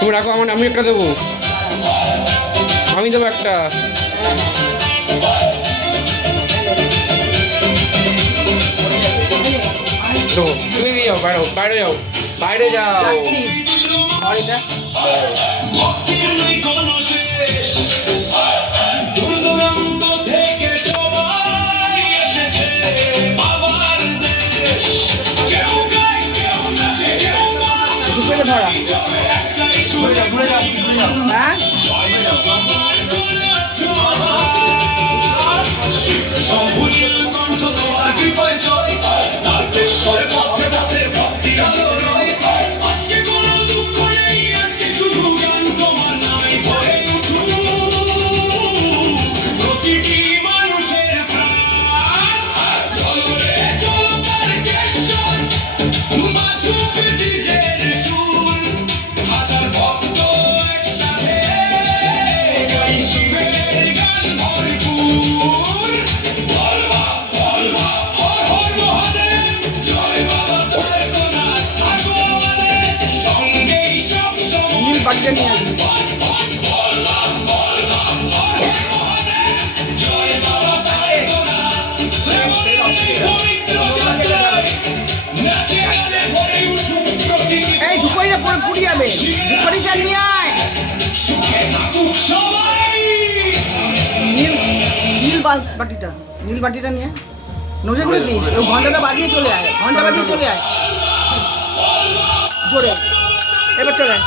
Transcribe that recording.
তুমি রাখো, আমি একটা দেবো, আমি দেবো একটা। তো তুমি দিয়ে যাও, বাইরে যাও, বাইরে যাও। ধরা হ্যাঁ বাচ্চা নিয়ে আসবি। এই ধুপড়িটা পরে পুড়ি যাবে, ধুপড়িটা নিয়ে আয়। নীল বাটিটা, নীল বাটিটা নিয়ে নজর করেছিস? ওই ঘন্টাটা বাজিয়ে চলে আয়, ঘন্টা বাজিয়ে চলে আয় জোরে। এবার চলে আয়।